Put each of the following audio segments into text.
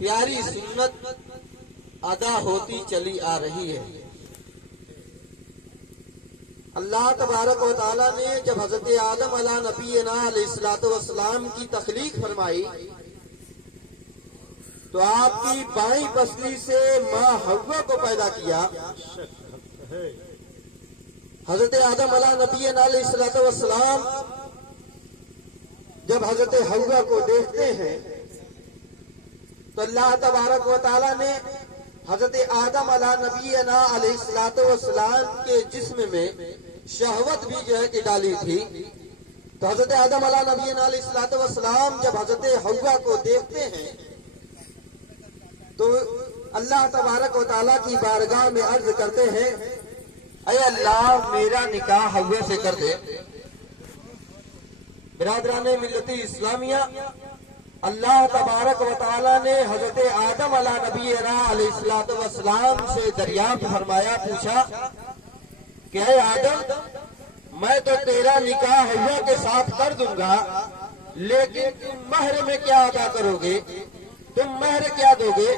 प्यारी सुन्नत अदा होती चली आ रही है। अल्लाह तबारक व तआला ने जब हजरत आदम अला नबीना अलैहिस्सलातु वस्सलाम की तख्लीक फरमाई तो आपकी बाईं पसली से माँ हव्वा को पैदा किया। हजरत आदम अला नबीना अलैहिस्सलातु वस्सलाम जब हजरत हव्वा को देखते हैं तो अल्लाह तबारक व तआला ने हजरत आदम अला नबीना अलैहिस्सलातु वस्सलाम के जिस्म में शहवत भी जो है कि डाली थी। तो हजरत आदम अला नबीना अलैहिस्सलातु वस्सलाम जब हजरत हव्वा को देखते हैं तो अल्लाह तबारक व तआला की बारगाह में अर्ज करते हैं, ऐ अल्लाह मेरा निकाह हव्वा से कर दे। बिरादराने मिल्लत इस्लामिया, अल्लाह तबारक व तआला ने हजरत आदम अला नबीना अलैहिस्सलातु वस्सलाम से दरियाफ्त फरमाया, पूछा कि ऐ आदम मैं तो तेरा निकाह हव्वा के साथ कर दूंगा, लेकिन तुम महर में क्या अदा करोगे, तुम महर क्या दोगे।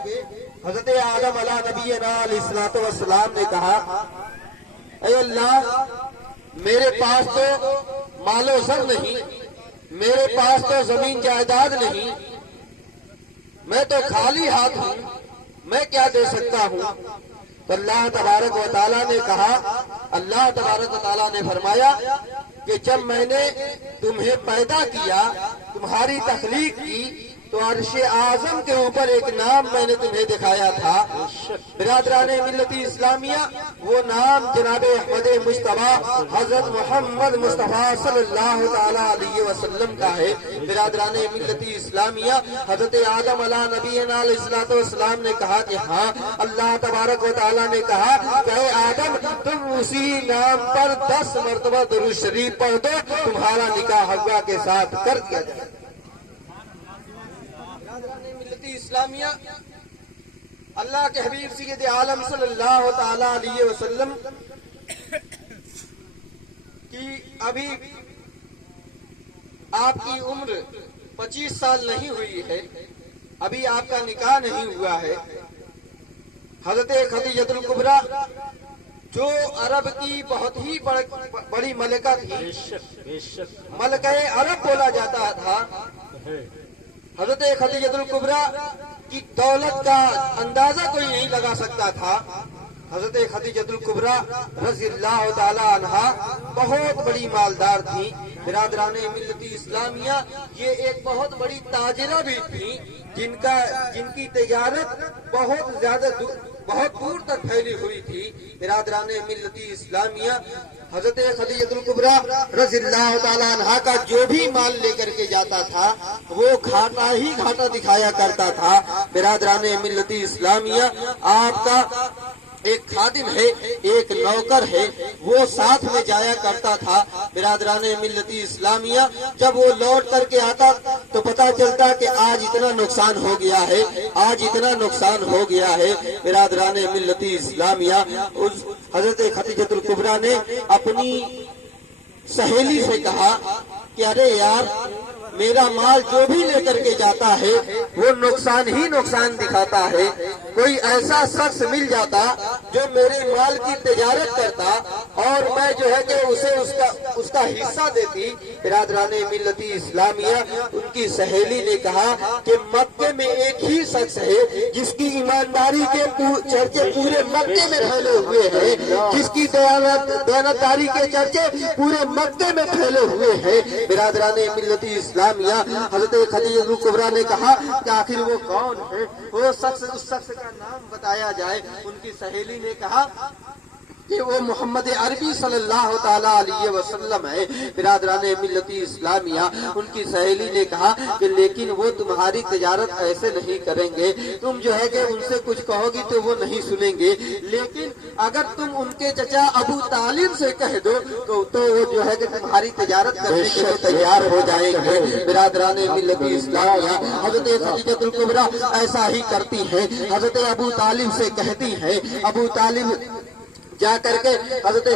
हजरत आदम अला नबीना अलैहिस्सलातु वस्सलाम ने कहा, ऐ अल्लाह मेरे पास तो मालो ज़र नहीं, मेरे पास तो जमीन जायदाद नहीं, मैं तो खाली हाथ हूं, मैं क्या दे सकता हूं। तो अल्लाह तबारक व तआला ने कहा, अल्लाह तबारक व तआला ने फरमाया कि जब मैंने तुम्हें पैदा किया, तुम्हारी तख्लीक की, तो अर्श आजम के ऊपर एक नाम मैंने तुम्हें दिखाया था। बिरादराने मिल्लती इस्लामिया, वो नाम जनाब अहमद मुस्तफा हजरत मोहम्मद मुस्तफा सल्लल्लाहु तआला अलैहि वसल्लम का है। बिरादराने मिल्लती इस्लामिया, हजरत आदम अला नबीना अलैहिस्सलातु वस्सलाम ने कहा कि हाँ, अल्लाह तबारक व तआला ने कहा कि आदम तुम उसी नाम पर 10 मरतबा दुरूद शरीफ पढ़ दो, तुम्हारा निकाह हव्वा के साथ कर दिया जाए। मिल्लती इस्लामिया, अल्लाह के हबीब सैयद आलम सल्लल्लाहु तआला अलैहि वसल्लम की अभी आपकी उम्र 25 साल नहीं हुई है, अभी आपका निकाह नहीं हुआ है। हजरत खदीजतुल कुबरा जो अरब की बहुत ही बड़ी मलिका थी, मलका अरब बोला जाता था, हजरत खदीजतुल कुबरा की दौलत का अंदाजा कोई नहीं लगा सकता था। हजरत खदीजतुल कुबरा रज़ियल्लाहु तआला अन्हा बहुत बड़ी मालदार थी। बिरादराने मिल्लती इस्लामिया, ये एक बहुत बड़ी ताजिरा भी थी, जिनकी तिजारत बहुत दूर तक फैली हुई थी। बिरादराने मिल्लती इस्लामिया, हजरत खदीजतुल कुबरा रज़ियल्लाहु तआला अन्हा का जो भी माल लेकर के जाता था वो घाटा ही घाटा दिखाया करता था। बिरादराने मिल्लती इस्लामिया, आपका एक खादिम है, एक नौकर है, वो साथ में जाया करता था। बिरादराने मिल्लती इस्लामिया, जब वो लौट करके आता तो पता चलता कि आज इतना नुकसान हो गया है, आज इतना नुकसान हो गया है। बिरादराने मिल्लती इस्लामिया, उस हजरत खदीजतुल कुबरा ने अपनी सहेली से कहा कि अरे यार, मेरा माल जो भी लेकर के जाता है वो नुकसान ही नुकसान दिखाता है, कोई ऐसा शख्स मिल जाता जो मेरे माल की तिजारत करता और मैं जो है कि उसे उसका हिस्सा देती। बिरादराने मिल्लती इस्लामिया, उनकी सहेली ने कहा कि मक्के में एक ही शख्स है जिसकी ईमानदारी के चर्चे पूरे मक्के में फैले हुए हैं, जिसकी दयानतदारी के चर्चे पूरे मक्के में फैले हुए हैं। बिरादराने मिल्लती इस्लामिया, हजरत खदीजतुल कुबरा ने कहा कि आखिर वो कौन है, वो शख्स, उस शख्स का नाम बताया जाए। उनकी सहेली ने कहा कि वो मोहम्मद अरबी सल्लल्लाहु तआला अलैहि वसल्लम है। बिरादराने मिल्लती इस्लामिया, उनकी सहेली ने कहा कि लेकिन वो तुम्हारी तिजारत ऐसे नहीं करेंगे, तुम जो है कि उनसे कुछ कहोगी तो वो नहीं सुनेंगे, लेकिन अगर तुम उनके चचा अबू तालिब से कह दो तो वो जो है कि तुम्हारी तिजारत करने के लिए तैयार हो जाएंगे। बिरादराने मिल्लती इस्लामिया, हजरत खदीजतुल कुबरा ऐसा ही करती है, हजरत अबू तालिब से कहती है। अबू तालिब जा करके हजरत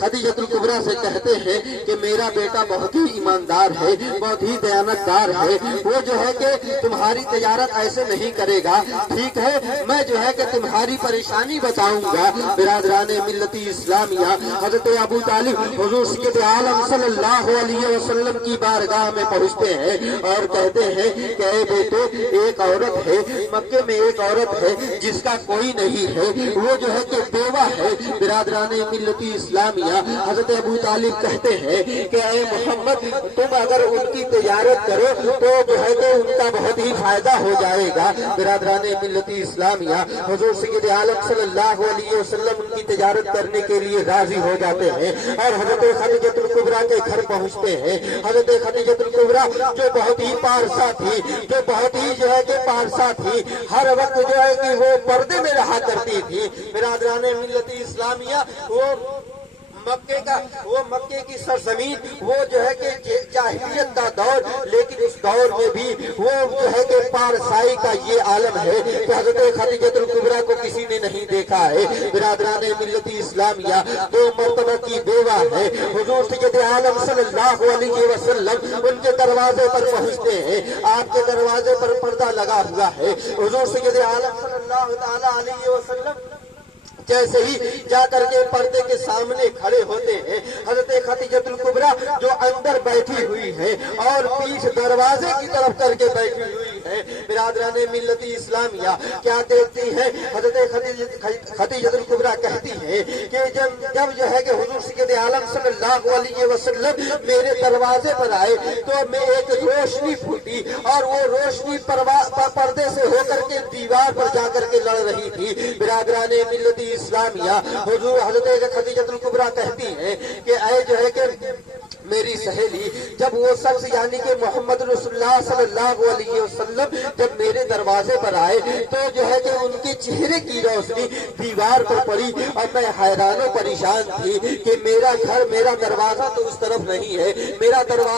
खदीजतुल कुबरा से कहते हैं कि मेरा बेटा बहुत ही ईमानदार है, बहुत ही दयानतदार है, वो जो है कि तुम्हारी तजारत ऐसे नहीं करेगा, ठीक है मैं जो है कि तुम्हारी परेशानी बताऊंगा। बिरादराने मिल्लती इस्लामिया हजरत अबू तालिब हुजूर सैयद आलम सल्लल्लाहु अलैहि वसल्लम की बारगाह में पहुंचते हैं और कहते हैं कि ए बेटे, एक औरत है मक्के में, एक औरत है जिसका कोई नहीं है, वो जो है कि बेवा है। बिरादराने मिल्लती इस्लामिया हजरत अबू तालिब कहते हैं कि ए मोहम्मद, तुम अगर उनकी तिजारत करो तो जो है कि उनका बहुत ही फायदा हो जाएगा। बिरादराने मिल्लती इस्लामिया हुजूर सैयद आलम सल्लल्लाहु अलैहि वसल्लम उनकी तिजारत करने के लिए राजी हो जाते हैं और हजरत खदीजतुल कुबरा के घर पहुंचते हैं। हजरत खदीजतुल कुबरा जो बहुत ही पारसा थी, जो बहुत ही जो है कि पारसा थी, हर वक्त जो है कि वो पर्दे में रहा करती थी। बिरादराने मिल्लती इस्लामिया वो मक्के की सरजमीन, वो जो है कि जाहिलियत का दौर, लेकिन उस दौर में भी वो जो है कि पारसाई का ये आलम है कि हजरत खदीजतुल कुबरा को किसी ने नहीं देखा है। बिरादराने मिल्लती इस्लामिया 2 मरतबा की बेवा है। हुजूर सैयद आलम सल्लल्लाहु अलैहि वसल्लम उनके दरवाजे पर पहुंचते हैं। आपके दरवाजे पर पर्दा लगा हुआ है। हुजूर सैयद आलम सल्लल्लाहु ताला अलैहि वसल्लम जैसे ही जाकर के पर्दे के सामने खड़े होते हैं, हजरत खदीजतुल कुबरा जो अंदर बैठी हुई है और पीठ दरवाजे की तरफ करके बैठी हुई है। बिरादराने मिल्लती इस्लामिया क्या देखती है, हजरत खदीजतुल कुबरा कहती है कि जब जो है कि हुजूर सैयद आलम सल्लल्लाहु अलैहि वसल्लम मेरे दरवाजे पर आए तो मैं एक रोशनी फूटी और वो रोशनी पर्दे से होकर के दीवार पर जाकर के लड़ रही थी। बिरादराने मिल्लती इस्लामिया हुजूर हजरत खदीजतुल कुबरा कहती हैं कि ऐ जो है कि मेरी सहेली, जब वो शख्स यानी कि मोहम्मद रसूलुल्लाह सल्लल्लाहु अलैहि वसल्लम जब मेरे दरवाजे पर आए तो जो है कि उनके चेहरे की रोशनी दीवार पर पड़ी और मैं हैरान परेशान थी कि मेरा घर, मेरा दरवाजा तो उस तरफ नहीं है, मेरा दरवाजा